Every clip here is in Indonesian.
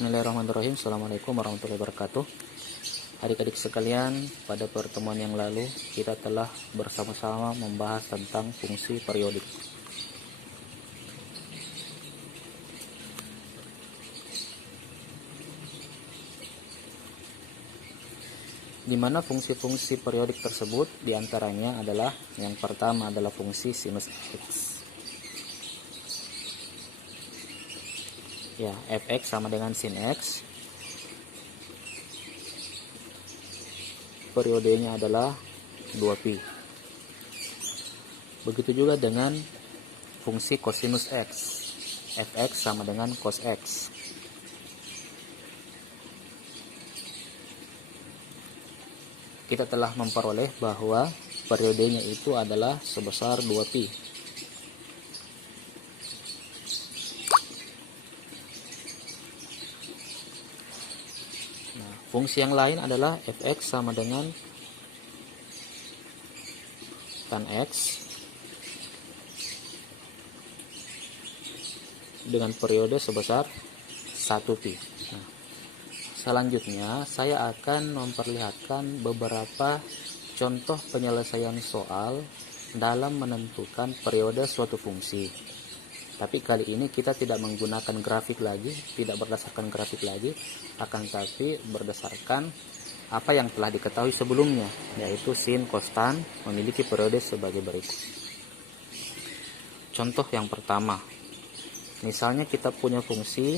Bismillahirrahmanirrahim. Assalamualaikum warahmatullahi wabarakatuh. Adik-adik sekalian, pada pertemuan yang lalu kita telah bersama-sama membahas tentang fungsi periodik. Di mana fungsi-fungsi periodik tersebut diantaranya adalah yang pertama adalah fungsi sinus X. Ya, fx sama dengan sin x. Periodenya adalah 2pi. Begitu juga dengan fungsi kosinus x. Fx sama dengan cos x. Kita telah memperoleh bahwa periodenya itu adalah sebesar 2pi. Fungsi yang lain adalah fx sama dengan tan x dengan periode sebesar 1pi. Nah, selanjutnya saya akan memperlihatkan beberapa contoh penyelesaian soal dalam menentukan periode suatu fungsi. Tapi kali ini kita tidak menggunakan grafik lagi, tidak berdasarkan grafik lagi, akan tapi berdasarkan apa yang telah diketahui sebelumnya, yaitu sin konstan memiliki periode sebagai berikut. Contoh yang pertama, misalnya kita punya fungsi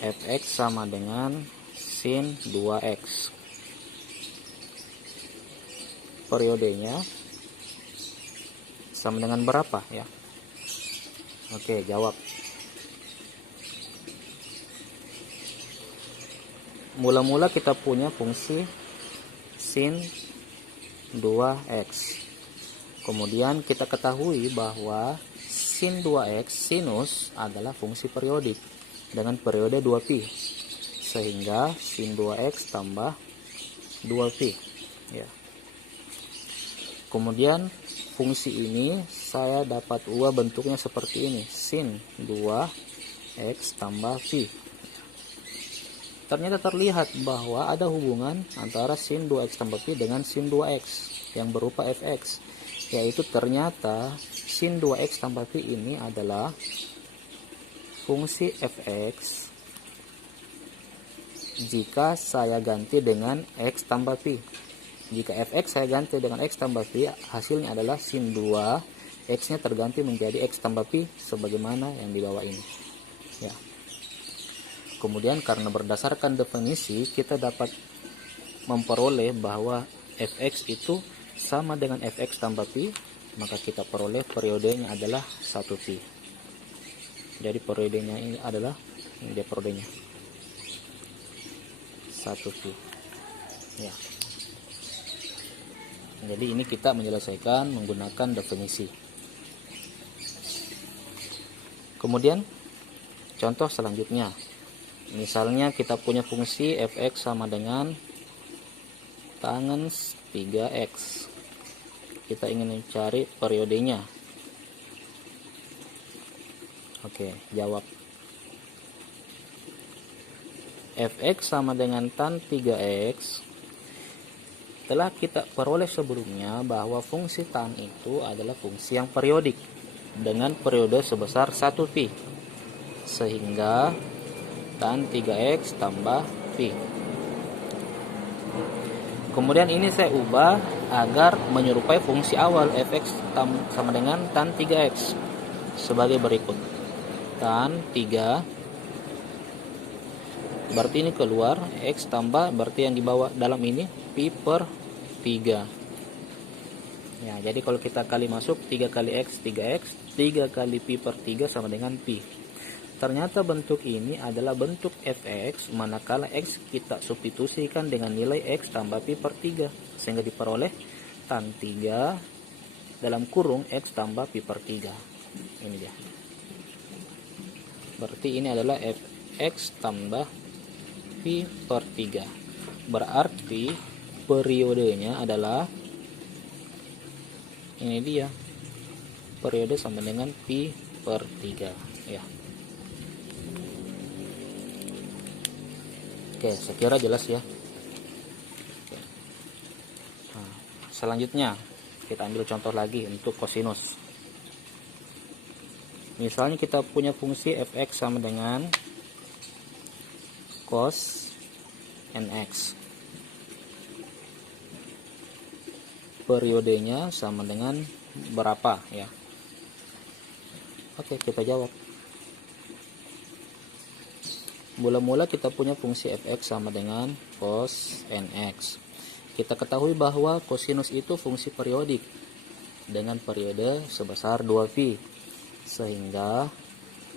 fx sama dengan sin 2x. Periodenya sama dengan berapa ya? Oke, jawab. Mula-mula kita punya fungsi sin 2x. Kemudian kita ketahui bahwa sin 2x sinus adalah fungsi periodik dengan periode 2pi. Sehingga sin 2x tambah 2pi. Ya. Kemudian fungsi ini saya dapat ubah bentuknya seperti ini, sin 2x tambah pi. Ternyata terlihat bahwa ada hubungan antara sin 2x tambah pi dengan sin 2x yang berupa fx, yaitu ternyata sin 2x tambah pi ini adalah fungsi fx jika saya ganti dengan x tambah pi. Jika fx saya ganti dengan x tambah pi, hasilnya adalah sin 2 x nya terganti menjadi x tambah pi sebagaimana yang di bawah ini ya. Kemudian karena berdasarkan definisi kita dapat memperoleh bahwa fx itu sama dengan fx tambah pi, maka kita peroleh periodenya adalah 1pi. Jadi periodenya ini adalah periodenya 1pi ya. Jadi ini kita menyelesaikan menggunakan definisi. Kemudian contoh selanjutnya, misalnya kita punya fungsi fx sama dengan tan 3x. Kita ingin mencari periodenya. Oke, jawab. Fx sama dengan tan 3x telah kita peroleh sebelumnya bahwa fungsi tan itu adalah fungsi yang periodik dengan periode sebesar 1pi. Sehingga tan 3x tambah pi. Kemudian ini saya ubah agar menyerupai fungsi awal fx sama dengan tan 3x sebagai berikut. Tan 3 berarti ini keluar, x tambah berarti yang dibawa dalam ini pi per 3 ya. Jadi kalau kita kali masuk 3 kali x 3x, 3 kali pi per 3 sama dengan pi. Ternyata bentuk ini adalah bentuk fx manakala x kita substitusikan dengan nilai x tambah pi per 3 sehingga diperoleh tan 3 dalam kurung x tambah pi per 3. Ini dia. Berarti ini adalah fx tambah pi per 3. Berarti periodenya adalah ini dia, periode sama dengan pi per 3 ya. Oke, saya kira jelas ya. Nah, selanjutnya kita ambil contoh lagi untuk kosinus. Misalnya kita punya fungsi fx sama dengan cos nx. Periodenya sama dengan berapa ya? Oke, kita jawab. Mula-mula kita punya fungsi fx sama dengan cos nx. Kita ketahui bahwa kosinus itu fungsi periodik dengan periode sebesar 2pi. Sehingga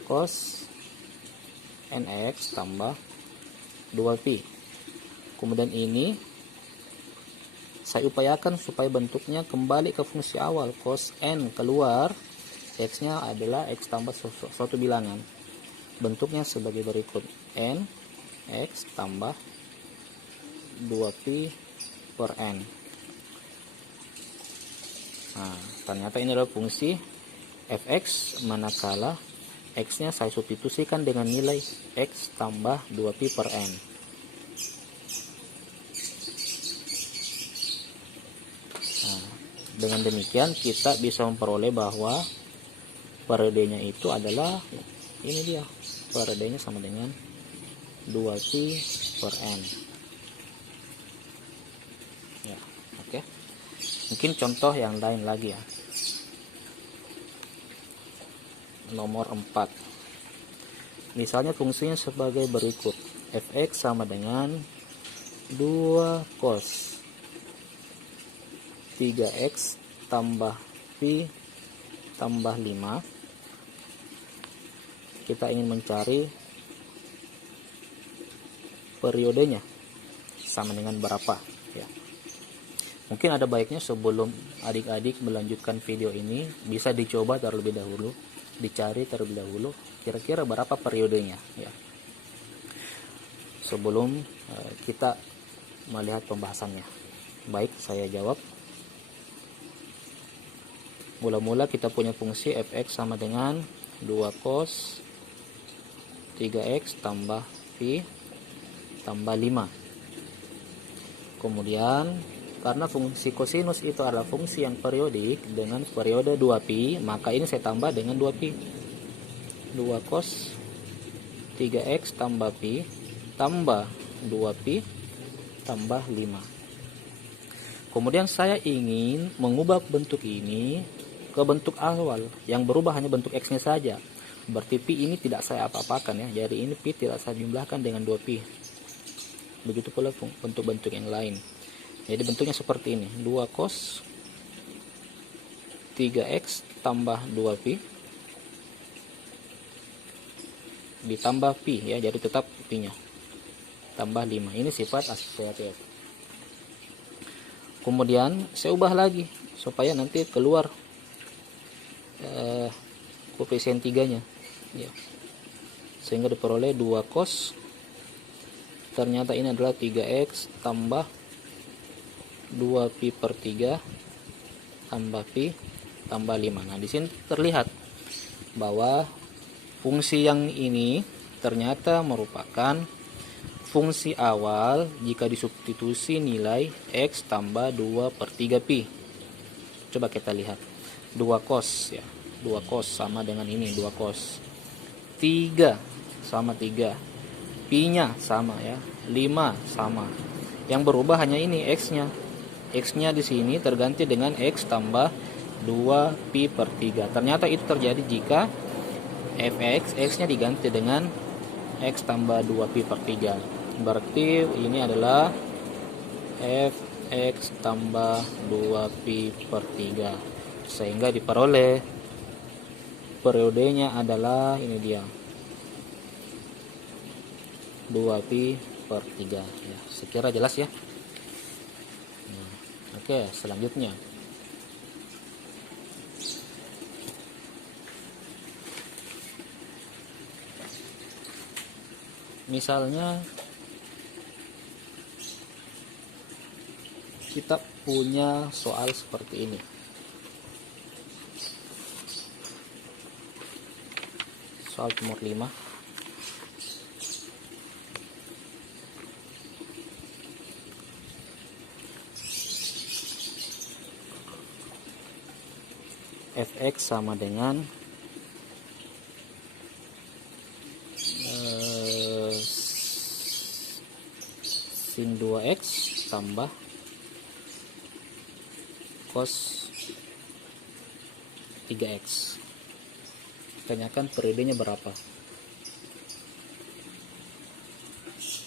cos nx tambah 2pi. Kemudian ini saya upayakan supaya bentuknya kembali ke fungsi awal. Cos n keluar, x nya adalah x tambah suatu bilangan. Bentuknya sebagai berikut: n x tambah 2pi per n. Nah, ternyata ini adalah fungsi fx, manakala x nya saya substitusikan dengan nilai x tambah 2pi per n. Nah, dengan demikian kita bisa memperoleh bahwa periodenya itu adalah ini dia, periodenya sama dengan 2pi per n ya. Oke, mungkin contoh yang lain lagi ya. Nomor 4. Misalnya fungsinya sebagai berikut: fx sama dengan 2 cos 3x tambah pi tambah 5. Kita ingin mencari periodenya sama dengan berapa ya. Mungkin ada baiknya sebelum adik-adik melanjutkan video ini bisa dicoba terlebih dahulu, dicari terlebih dahulu kira-kira berapa periodenya ya, sebelum kita melihat pembahasannya. Baik, saya jawab. Mula-mula kita punya fungsi fx sama dengan 2 cos 3x tambah pi tambah 5. Kemudian karena fungsi kosinus itu adalah fungsi yang periodik dengan periode 2pi, maka ini saya tambah dengan 2pi. 2 cos 3x tambah pi tambah 2pi tambah 5. Kemudian saya ingin mengubah bentuk ini ke bentuk awal, yang berubah hanya bentuk x nya saja. Berarti pi ini tidak saya apa-apakan ya, jadi ini pi tidak saya jumlahkan dengan 2pi. Begitu pula bentuk-bentuk yang lain. Jadi bentuknya seperti ini: 2 cos 3x tambah 2pi ditambah pi ya, jadi tetap pi nya tambah 5. Ini sifat asosiatif. Kemudian saya ubah lagi supaya nanti keluar koefisien 3 nya ya, sehingga diperoleh 2 cos, ternyata ini adalah 3x tambah 2pi per 3 tambah pi tambah 5. Nah, di sini terlihat bahwa fungsi yang ini ternyata merupakan fungsi awal jika disubstitusi nilai x tambah 2 per 3 pi. Coba kita lihat. 2 cos ya, 2 cos sama dengan ini 2 cos, 3 sama 3, pi nya sama ya, 5 sama. Yang berubah hanya ini x nya. X nya di sini terganti dengan x tambah 2 pi per 3. Ternyata itu terjadi jika fx, x nya diganti dengan x tambah 2 pi per 3. Berarti ini adalah fx tambah 2 pi per 3, sehingga diperoleh periodenya adalah ini dia, 2pi per 3 ya. Sekira jelas ya. Oke, selanjutnya misalnya kita punya soal seperti ini. Soal nomor 5. fx sama dengan sin 2x tambah cos 3x. Tanyakan periodenya berapa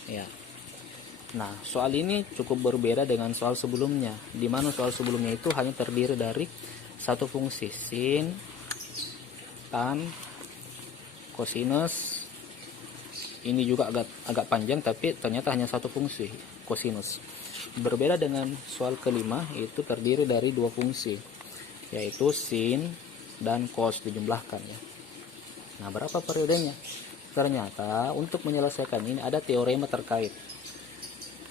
ya. Nah, soal ini cukup berbeda dengan soal sebelumnya, di mana soal sebelumnya itu hanya terdiri dari satu fungsi, sin, tan, kosinus. Ini juga agak panjang, tapi ternyata hanya satu fungsi, kosinus. Berbeda dengan soal kelima, itu terdiri dari dua fungsi, yaitu sin dan cos dijumlahkan ya. Nah, berapa periodenya? Ternyata untuk menyelesaikan ini ada teorema terkait.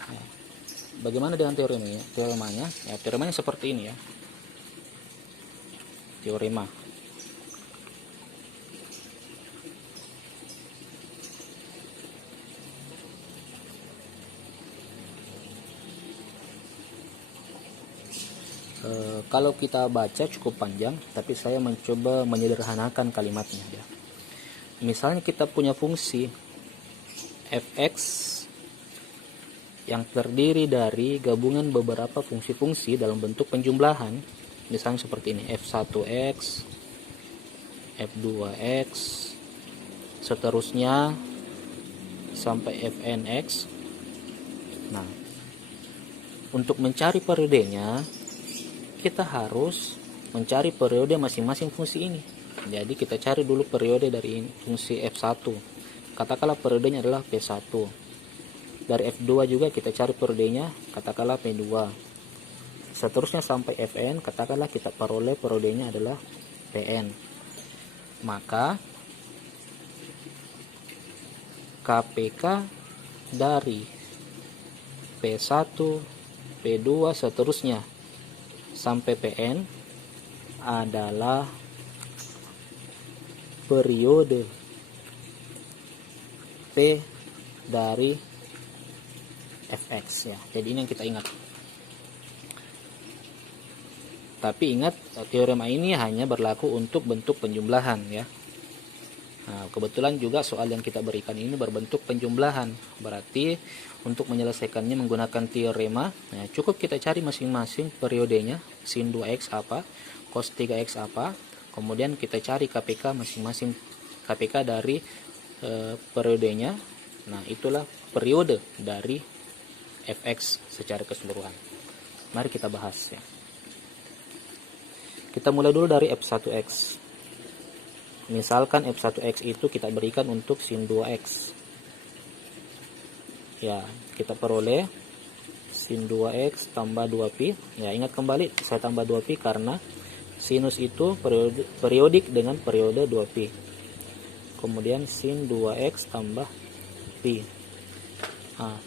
Nah, bagaimana dengan teoremanya? Teoremanya seperti ini ya. Teorema. Kalau kita baca cukup panjang, tapi saya mencoba menyederhanakan kalimatnya ya. Misalnya kita punya fungsi fx yang terdiri dari gabungan beberapa fungsi-fungsi dalam bentuk penjumlahan, misalnya seperti ini, f1x, f2x, seterusnya sampai fnx. Nah, untuk mencari periodenya kita harus mencari periode masing-masing fungsi ini. Jadi kita cari dulu periode dari fungsi f1. Katakanlah periodenya adalah p1. Dari f2 juga kita cari periodenya, katakanlah p2. Seterusnya sampai fn, katakanlah kita peroleh periodenya adalah pn. Maka KPK dari p1, p2 seterusnya sampai pn adalah periode P dari fx ya. Jadi ini yang kita ingat. Tapi ingat, teorema ini hanya berlaku untuk bentuk penjumlahan ya. Nah, kebetulan juga soal yang kita berikan ini berbentuk penjumlahan. Berarti untuk menyelesaikannya menggunakan teorema, nah, cukup kita cari masing-masing periodenya, sin 2x apa, cos 3x apa, kemudian kita cari KPK masing-masing, KPK dari periodenya. Nah, itulah periode dari fx secara keseluruhan. Mari kita bahas ya. Kita mulai dulu dari f1x. Misalkan f1x itu kita berikan untuk sin 2x. Ya, kita peroleh sin 2x tambah 2pi. Ya, ingat kembali saya tambah 2pi karena sinus itu periodik dengan periode 2pi. Kemudian sin 2x tambah pi. Nah,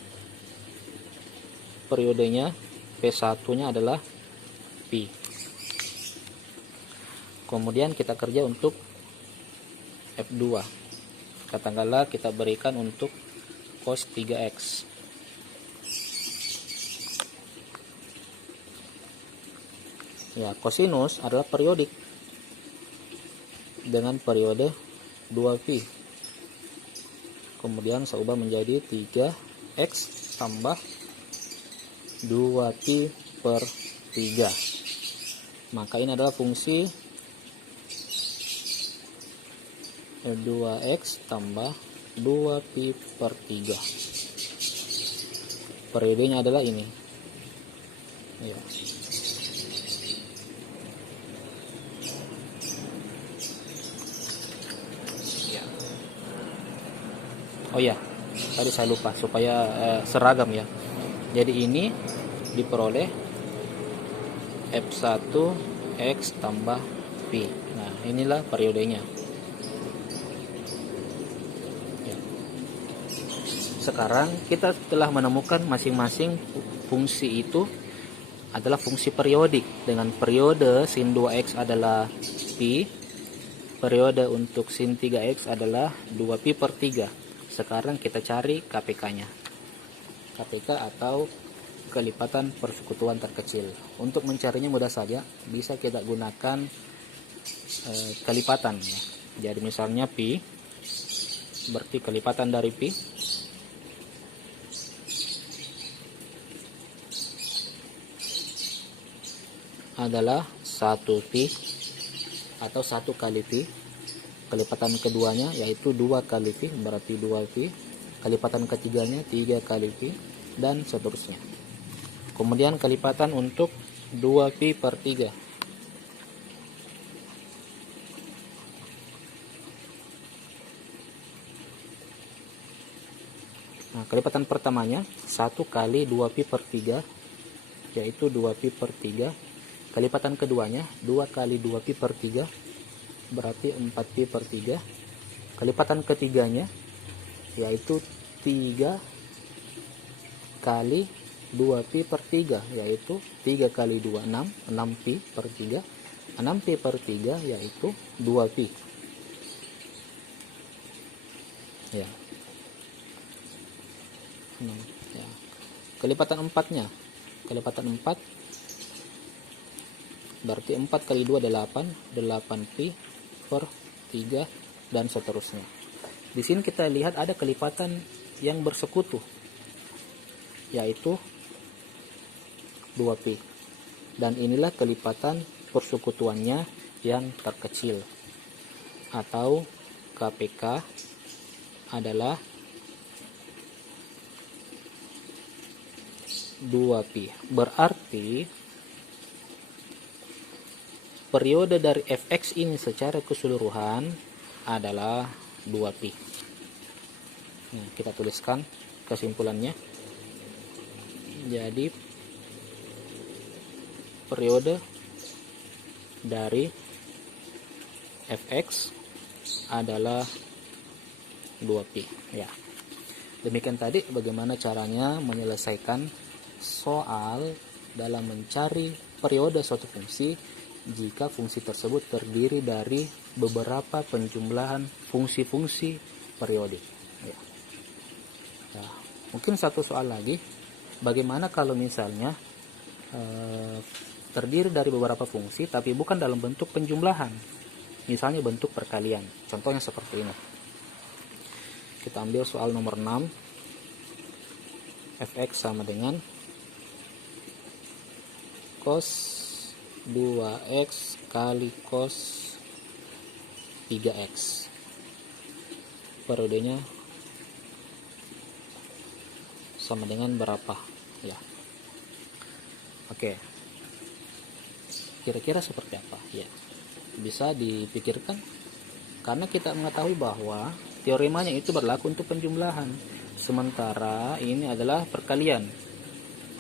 periodenya P1-nya adalah pi. Kemudian kita kerja untuk F2. Katakanlah kita berikan untuk cos 3x. Ya, kosinus adalah periodik dengan periode 2pi. Kemudian saya ubah menjadi 3x tambah 2pi per 3. Maka ini adalah fungsi 2x tambah 2pi per 3. Periodenya adalah ini ya. Oh ya, tadi saya lupa supaya seragam ya. Jadi ini diperoleh F1x tambah pi. Nah, inilah periodenya. Ya. Sekarang kita telah menemukan masing-masing fungsi itu adalah fungsi periodik dengan periode sin 2x adalah pi, periode untuk sin 3x adalah 2pi per 3. Sekarang kita cari KPK-nya. KPK atau kelipatan persekutuan terkecil. Untuk mencarinya mudah saja, bisa kita gunakan kelipatan ya. Jadi misalnya pi berarti kelipatan dari pi adalah 1 pi atau 1 kali pi. Kelipatan keduanya yaitu 2 kali pi, berarti 2 pi. Kelipatan ketiganya 3 kali pi, dan seterusnya. Kemudian kelipatan untuk 2 pi per 3. Nah, kelipatan pertamanya 1 kali 2 pi per 3, yaitu 2 pi per 3. Kelipatan keduanya 2 kali 2 pi per 3, berarti 4 pi per 3. Kelipatan ketiganya yaitu 3 kali 2 pi per 3, yaitu 3 kali 2 6 pi per 3. 6 pi per 3 yaitu 2 pi ya. Ya. Kelipatan 4-nya, kelipatan 4 berarti 4 kali 2 8 pi per 3, dan seterusnya. Di sini kita lihat ada kelipatan yang bersekutu, yaitu 2 pi. Dan inilah kelipatan persekutuannya yang terkecil, atau KPK adalah 2 pi. Berarti periode dari fx ini secara keseluruhan adalah 2 pi. Nah, kita tuliskan kesimpulannya. Jadi periode dari fx adalah 2 pi ya. Demikian tadi bagaimana caranya menyelesaikan soal dalam mencari periode suatu fungsi jika fungsi tersebut terdiri dari beberapa penjumlahan fungsi-fungsi periodik ya. Nah, mungkin satu soal lagi, bagaimana kalau misalnya terdiri dari beberapa fungsi tapi bukan dalam bentuk penjumlahan, misalnya bentuk perkalian. Contohnya seperti ini. Kita ambil soal nomor 6. Fx sama dengan cos 2x kali cos 3x. Periodenya sama dengan berapa ya. Oke, kira-kira seperti apa ya, bisa dipikirkan, karena kita mengetahui bahwa teoremanya itu berlaku untuk penjumlahan, sementara ini adalah perkalian.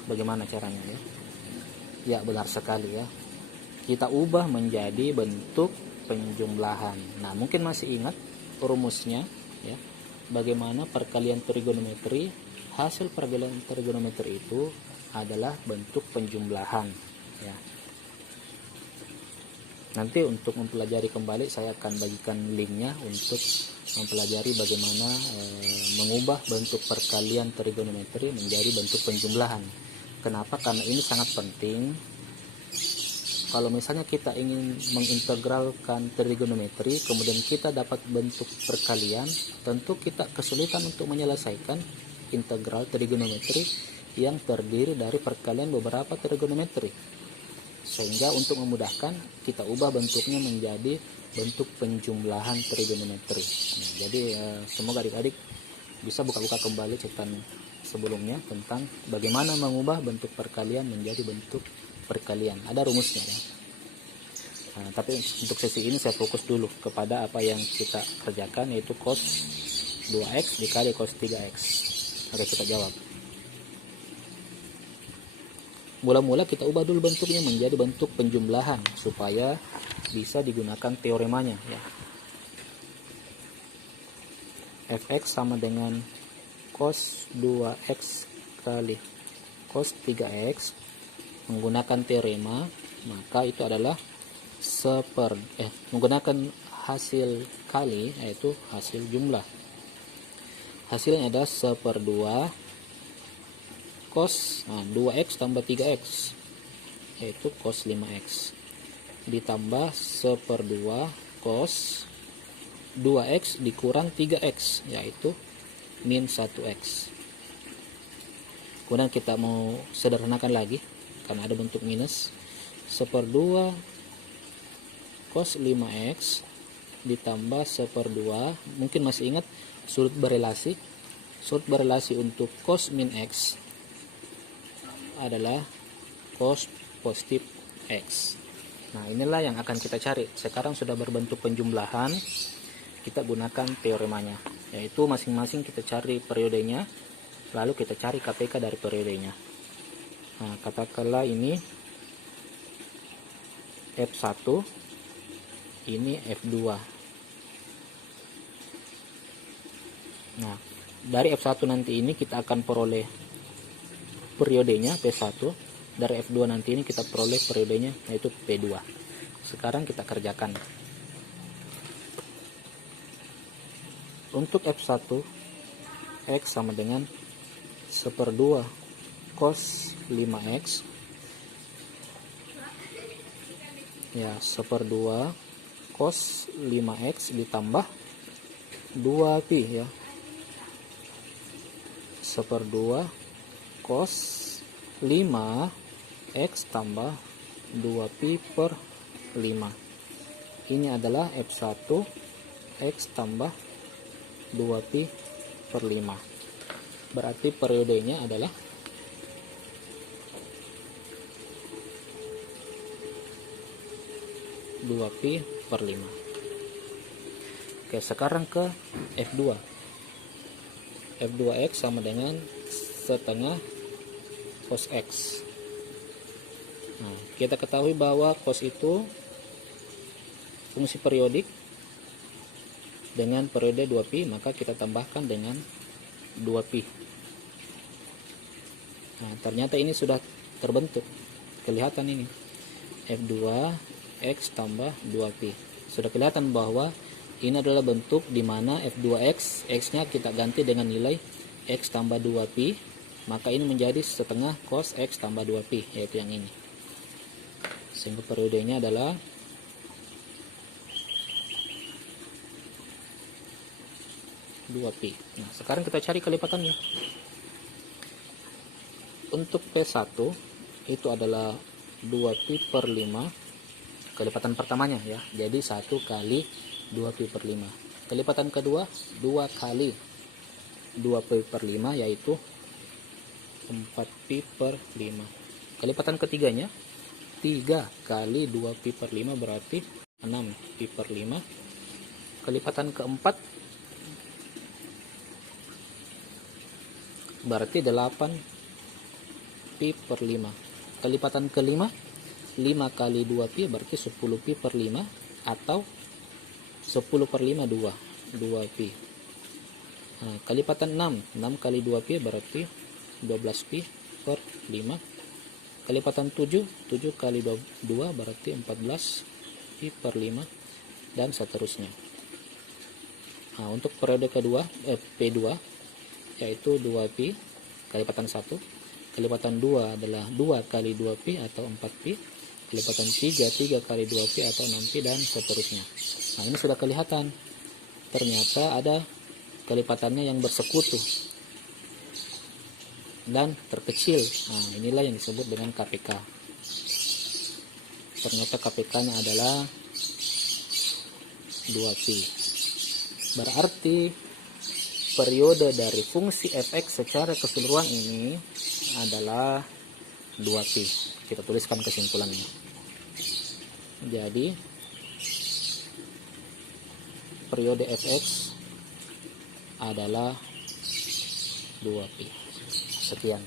Bagaimana caranya ya? Ya, benar sekali ya, kita ubah menjadi bentuk penjumlahan. Nah, mungkin masih ingat rumusnya ya, bagaimana perkalian trigonometri. Hasil perkalian trigonometri itu adalah bentuk penjumlahan ya. Nanti untuk mempelajari kembali saya akan bagikan linknya untuk mempelajari bagaimana mengubah bentuk perkalian trigonometri menjadi bentuk penjumlahan. Kenapa? Karena ini sangat penting. Kalau misalnya kita ingin mengintegralkan trigonometri, kemudian kita dapat bentuk perkalian, tentu kita kesulitan untuk menyelesaikan integral trigonometri yang terdiri dari perkalian beberapa trigonometri. Sehingga untuk memudahkan, kita ubah bentuknya menjadi bentuk penjumlahan trigonometri. Nah, jadi semoga adik-adik bisa buka-buka kembali catatan sebelumnya tentang bagaimana mengubah bentuk perkalian menjadi bentuk perkalian. Ada rumusnya ya. Nah, tapi untuk sesi ini saya fokus dulu kepada apa yang kita kerjakan, yaitu cos 2x dikali cos 3x. Oke, kita jawab. Mula-mula kita ubah dulu bentuknya menjadi bentuk penjumlahan supaya bisa digunakan teoremanya ya. Fx sama dengan cos 2x kali cos 3x. Menggunakan teorema, maka itu adalah menggunakan hasil kali, yaitu hasil jumlah. Hasilnya ada 1/2 cos 2x tambah 3x, yaitu cos 5x. ditambah 1/2 cos 2x dikurang 3x, yaitu min 1x. Kemudian kita mau sederhanakan lagi karena ada bentuk minus. 1/2 cos 5x ditambah 1/2, mungkin masih ingat sudut berelasi. Sudut berelasi untuk cos min x adalah cos positif x. Nah, inilah yang akan kita cari. Sekarang sudah berbentuk penjumlahan, kita gunakan teoremanya, yaitu masing-masing kita cari periodenya, lalu kita cari KPK dari periodenya. Nah, katakanlah ini F1, ini F2. Nah, dari F1 nanti ini kita akan peroleh periodenya P1, dari F2 nanti ini kita peroleh periodenya yaitu P2. Sekarang kita kerjakan. Untuk F1, X sama dengan 1/2 cos 5x, ya 1/2 cos 5x ditambah 2pi, ya 1/2 cos 5x tambah 2pi per 5. Ini adalah F1 X tambah 2pi per 5. Berarti periodenya adalah dua pi per 5. Oke, sekarang ke F2. F2X sama dengan setengah cos X. Nah, kita ketahui bahwa cos itu fungsi periodik dengan periode 2pi, maka kita tambahkan dengan 2pi. Nah, ternyata ini sudah terbentuk. Kelihatan ini. F2 X tambah 2pi. Sudah kelihatan bahwa ini adalah bentuk di mana F2X, X-nya kita ganti dengan nilai X tambah 2pi, maka ini menjadi setengah cos X tambah 2pi, yaitu yang ini. Sehingga periodenya adalah dua pi. Nah, sekarang kita cari kelipatannya. Untuk P1 itu adalah 2pi per 5, kelipatan pertamanya ya. Jadi 1 kali 2pi per 5. Kelipatan kedua 2 kali 2pi per 5, yaitu 4pi per 5. Kelipatan ketiganya 3 kali 2pi per 5 berarti 6pi per 5. Kelipatan keempat berarti 8pi per 5. Kelipatan kelima 5 kali 2pi berarti 10pi per 5, atau 10 per 5 2pi. Nah, kelipatan 6 kali 2pi berarti 12pi per 5. Kelipatan 7 kali 2 berarti 14pi per 5, dan seterusnya. Nah, untuk periode kedua P2 yaitu 2pi kelipatan 1, kelipatan 2 adalah 2 kali 2pi atau 4pi, kelipatan 3 kali 2pi atau 6pi, dan seterusnya. Nah, ini sudah kelihatan. Ternyata ada kelipatannya yang bersekutu dan terkecil. Nah, inilah yang disebut dengan KPK. Ternyata KPK-nya adalah 2pi. Berarti periode dari fungsi fx secara keseluruhan ini adalah 2pi. Kita tuliskan kesimpulannya. Jadi periode fx adalah 2pi. Sekian.